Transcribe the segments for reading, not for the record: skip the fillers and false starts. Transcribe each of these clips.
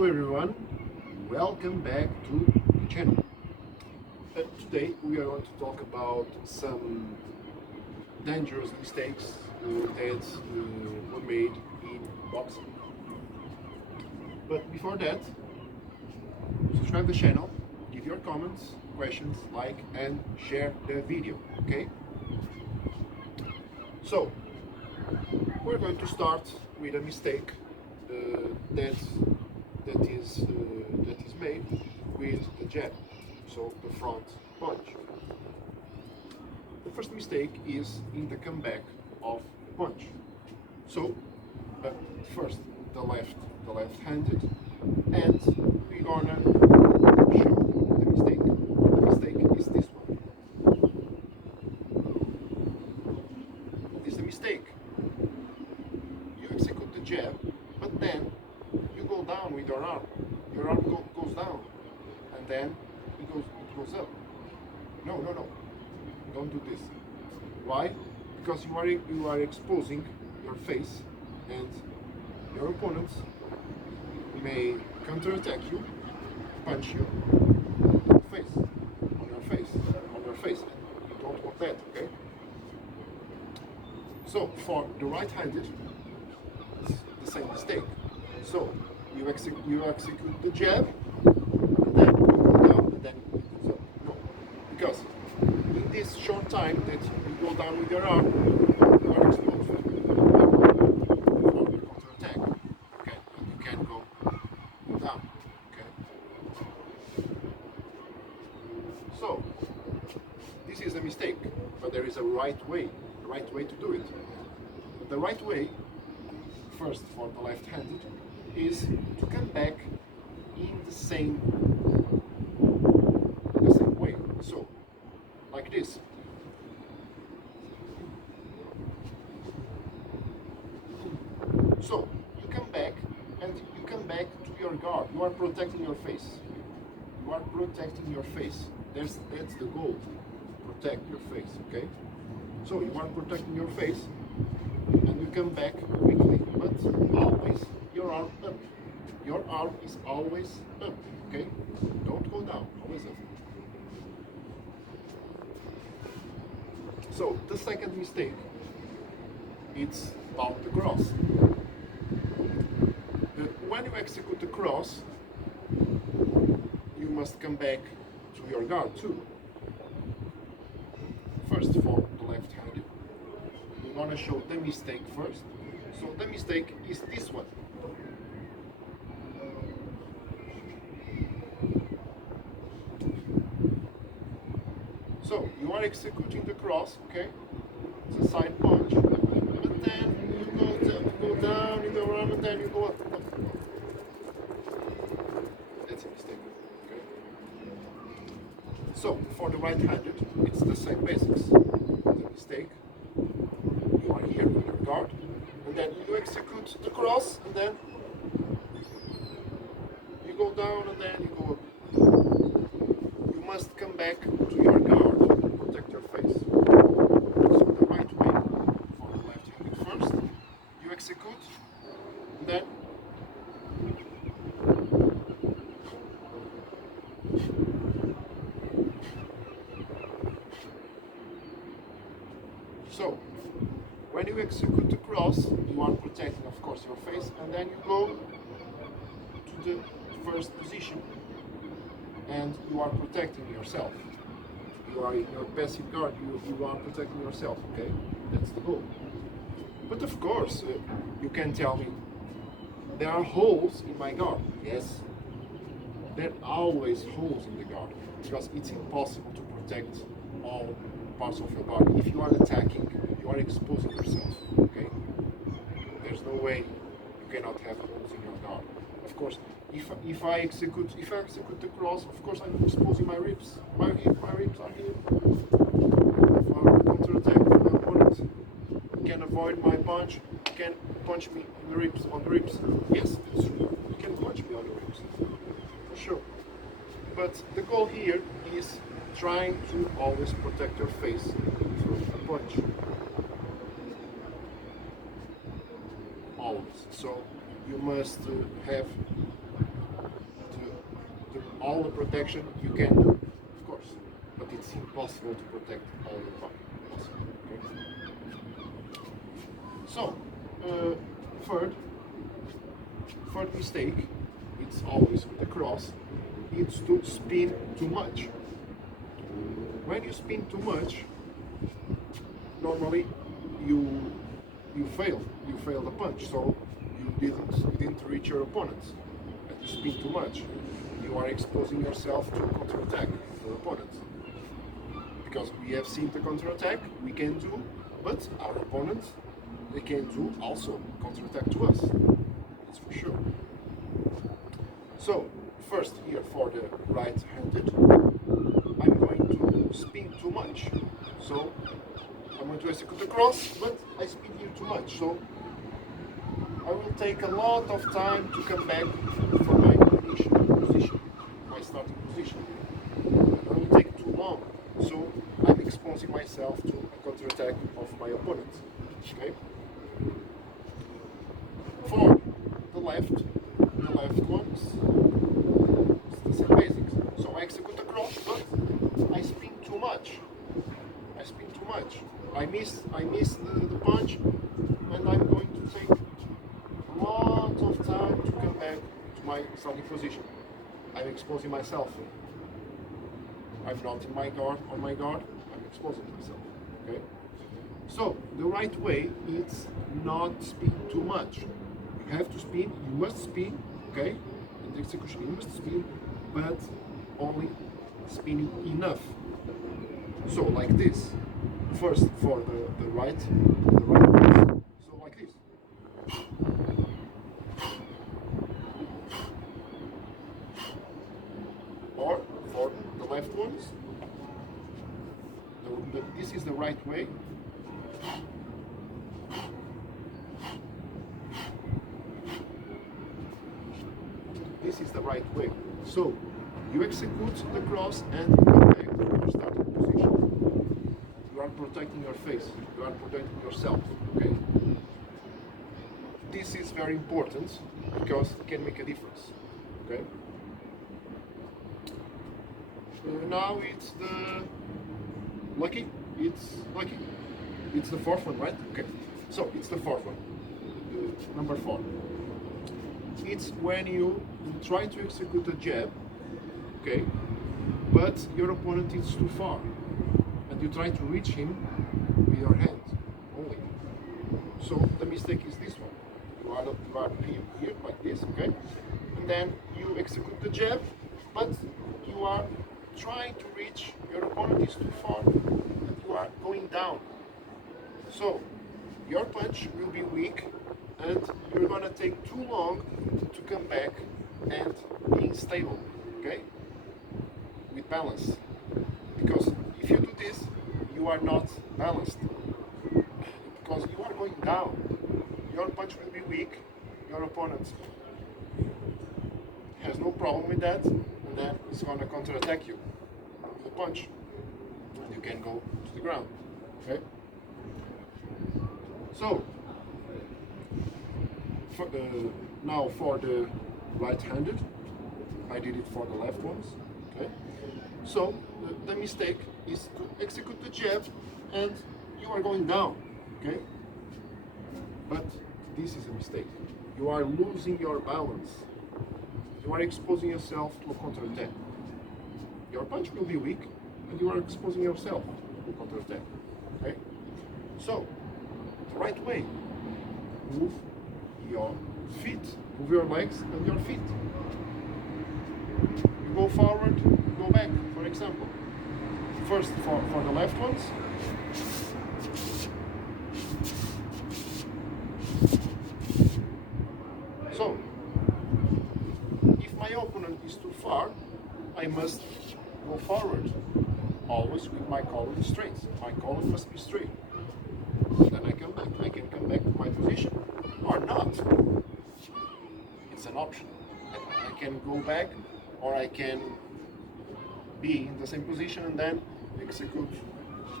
Hello everyone, welcome back to the channel. Today we are going to talk about some dangerous mistakes that were made in boxing. But before that, subscribe the channel, give your comments, questions, like and share the video, okay? So, we're going to start with a mistake that is made with the jab, so the front punch. The first mistake is in the comeback of the punch. So first the left-handed, and we're gonna show the mistake. The mistake is this one. This is a mistake. You execute the jab, but then you go down with your arm. Your arm goes down, and then it goes up. No. Don't do this. Why? Because you are exposing your face, and your opponents may counterattack you, punch you on your face. You don't want that, okay? So for the right-handed, it's the same mistake. So you execute the jab, and then you go down, and then it goes up. No, because in this short time that you go down with your arm, you are exposed for the counter-attack. Okay, and you can go down. Okay. So this is a mistake, but there is a right way to do it. The right way, first for the left-handed, is to come back in the same way. So, like this. So you come back, and you come back to your guard. You are protecting your face. That's the goal. Protect your face. Okay. So you are protecting your face, and you come back quickly, but always your arm up. Your arm is always up, okay? Don't go down, always up. So the second mistake, it's about the cross. When you execute the cross, you must come back to your guard too. First for the left-handed, we want to show the mistake first. So the mistake is this one. So you are executing the cross, okay? It's a side punch, but then you go down in the arm, and then you go up. That's a mistake, okay? So for the right-handed, it's the same basics. The mistake, you are here with your guard, and then you execute the cross, and then you go down, and then you go up. You must come back to your guard and protect your face. So the right way for the left-handed first, you execute, and then so when you execute the cross, you are protecting, of course, your face, and then you go to the first position, and you are protecting yourself. You are in your passive guard, you are protecting yourself, okay? That's the goal. But of course, you can tell me, there are holes in my guard. Yes, there are always holes in the guard, because it's impossible to protect all parts of your body. If you are attacking, you are exposing yourself, okay? There's no way you cannot have holes in your guard. Of course, if I execute the cross, of course I'm exposing my ribs. My ribs are here. If I counter-attack, my opponent can avoid my punch, can punch me in the ribs, on the ribs. Yes, that's true. You can punch me on the ribs, for sure. But the goal here is trying to always protect your face from a punch. Always. So you must have all the protection you can do, of course, but it's impossible to protect all the possible. Okay? So, third mistake, it's always with the cross, it's to spin too much. When you spin too much, normally you fail the punch, so you didn't reach your opponent. And you spin too much, you are exposing yourself to counterattack your opponent. Because we have seen the counterattack we can do, but our opponent, they can do also counterattack to us. That's for sure. So first here for the right-handed, I'm going to spin too much. So I'm going to execute the cross, but I spin here too much. So I will take a lot of time to come back for my initial position, my starting position. It will take too long. So I'm exposing myself to a counterattack of my opponent. Okay? For the left ones, it's the same basics. So I execute the cross, but I spin too much. I miss the punch, and I'm going to take a lot of time to come back to my starting position. I'm exposing myself. I'm not in my guard, on my guard, I'm exposing myself. Okay? So the right way is not spin too much. You have to spin, you must spin, okay? In the execution you must spin, but only spinning enough. So like this. First for the right ones. So like this. Or for the left ones. This is the right way. This is the right way. So you execute the cross and you come back to your starting position. You are protecting your face. You are protecting yourself. Okay. This is very important because it can make a difference. Okay. Now it's the lucky. It's lucky. It's the fourth one, right? Okay. So it's the fourth one. Number 4. It's when you try to execute a jab, okay, but your opponent is too far, and you try to reach him with your hand only. So the mistake is this one. You are here like this, okay, and then you execute the jab, but you are trying to reach your opponent is too far, and you are going down. So your punch will be weak, and you're gonna take too long to come back and being stable, okay? With balance. Because if you do this, you are not balanced. Because you are going down. Your punch will be weak, your opponent has no problem with that, and then it's gonna counterattack you with a punch. And you can go to the ground, okay? So, now for the right-handed, I did it for the left ones. Okay. So the mistake is to execute the jab, and you are going down. Okay. But this is a mistake. You are losing your balance. You are exposing yourself to a counterattack. Your punch will be weak, and you are exposing yourself to a counterattack. Okay. So the right way. Move your feet, move your legs and your feet. You go forward, you go back, for example. First for the left ones. So, if my opponent is too far, I must go forward, always with my column straight. My column must be straight. Then I come back. I can come back to my position or not. It's an option. I can go back, or I can be in the same position and then execute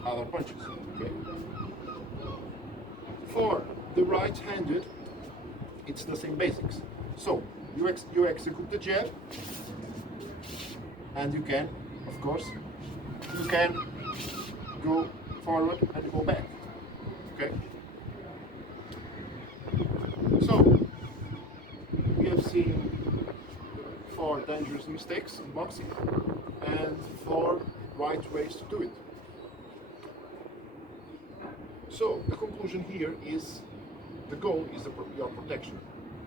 other punches. Okay. For the right-handed, it's the same basics. So you execute the jab, and you can, of course, you can go forward and go back. Okay. So we have seen 4 dangerous mistakes in boxing and 4 right ways to do it. So the conclusion here is the goal is your protection.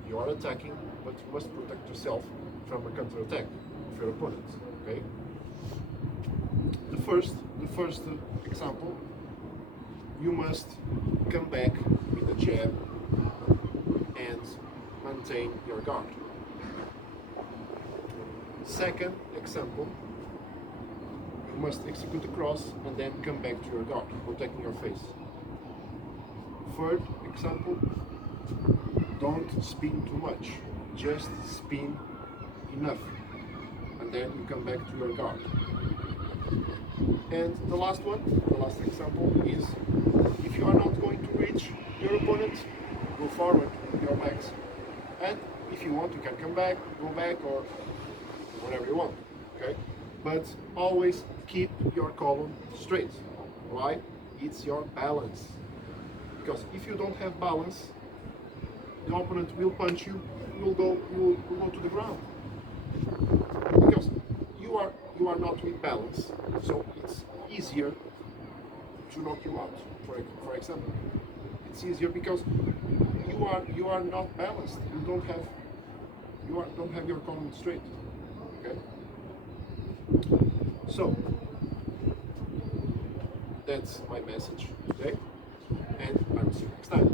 You are attacking, but you must protect yourself from a counter-attack of your opponent. Okay. The first example, you must come back with a jab and maintain your guard. Second example, you must execute a cross and then come back to your guard, protecting your face. Third example, don't spin too much, just spin enough, and then you come back to your guard. And the last example is, if you are not going to reach your opponent, go forward with your legs, and if you want, you can come back, go back, or whatever you want. Okay, but always keep your column straight. Why? It's your balance. Because if you don't have balance, the opponent will punch you. You will go to the ground. Because you are not with balance, so it's easier to knock you out. For example, it's easier because you are not balanced. You don't have your column straight. Okay. So that's my message today, and I will see you next time.